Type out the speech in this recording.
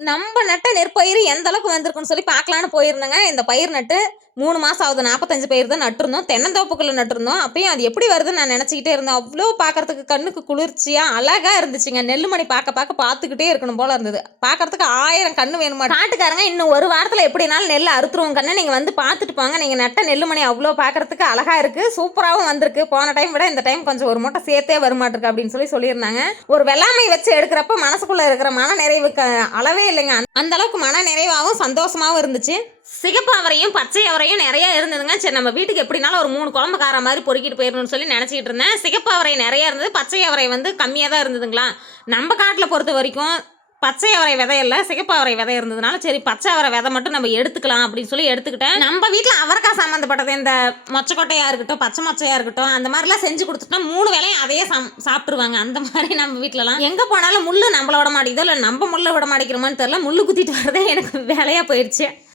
நம்ப நட்ட நெற்பயிர் எந்த அளவுக்கு வந்திருக்குன்னு சொல்லி பார்க்கலான்னு போயிருந்தேங்க. இந்த பயிர் நட்டு 3 மாசம் ஆகுது. 45 பயிர் தான் நட்டுருந்தோம். தென்னந்தோப்புக்குள்ள நட்டுருந்தோம். அப்பயும் அது எப்படி வருதுன்னு நான் நினச்சிக்கிட்டே இருந்தேன். அவ்ளோ பார்க்கறதுக்கு கண்ணுக்கு குளிர்ச்சியா, அழகா இருந்துச்சுங்க. நெல்லுமணி பார்த்துக்கிட்டே இருக்கணும் போல இருந்தது. பார்க்கறதுக்கு 1000 கண்ணு வேணுமா. காட்டுக்காரங்க இன்னும் 1 வாரத்துல எப்படினாலும் நெல்ல அறுத்துருவோம் கண்ணு. நீங்க வந்து பார்த்துட்டு போங்க. நீங்க நட்ட நெல்லுமணி அவ்ளோ பார்க்கறதுக்கு அழகா இருக்கு. சூப்பராவும் வந்திருக்கு. போன டைம் விட இந்த டைம் கொஞ்சம் ஒரு மூட்டை சேர்த்தே வருமாட்டிருக்கு அப்படின்னு சொல்லியிருந்தாங்க. ஒரு வெள்ளாமை வச்சு எடுக்கிறப்ப மனசுக்குள்ள இருக்கிற மன நிறைவுக்கு அளவே இல்லைங்க. அந்த அளவுக்கு மன நிறைவாகவும் சந்தோஷமாகவும் இருந்துச்சு. சிகப்பு அவரையும் பச்சை அவரையும் நிறைய இருந்ததுங்க. சரி நம்ம வீட்டுக்கு எப்படினாலும் ஒரு 3 குழம்பு கார மாதிரி பொறுக்கிட்டு போயிடணும்னு சொல்லி நினச்சிக்கிட்டு இருந்தேன். சிகப்பு அவரை நிறைய இருந்தது, பச்சை அவரை வந்து கம்மியாக தான் இருந்ததுங்களா. நம்ம காட்டில் பொறுத்த வரைக்கும் பச்சை அவரை விதை இல்லை, சிகப்பு அவரை விதை இருந்ததுனால சரி பச்சை அவரை விதை மட்டும் நம்ம எடுத்துக்கலாம் அப்படின்னு சொல்லி எடுத்துக்கிட்டேன். நம்ம வீட்டில் அவரைக்காய் சம்மந்தப்பட்டது இந்த மொச்சக்கொட்டையாக இருக்கட்டும், பச்சை மொச்சையாக இருக்கட்டும், அந்த மாதிரிலாம் செஞ்சு கொடுத்துட்டா 3 வேளையும் அதையே சாப்பிட்ருவாங்க. அந்த மாதிரி நம்ம வீட்டிலலாம் எங்கே போனாலும் முள்ளு நம்மள விட மாட்டேங்குதோ இல்லை நம்ம முள்ளை விட மாட்டேங்கிறோமான்னு தெரியல, முள்ளு குத்திட்டு வரதே எனக்கு வேலையாக போயிடுச்சு.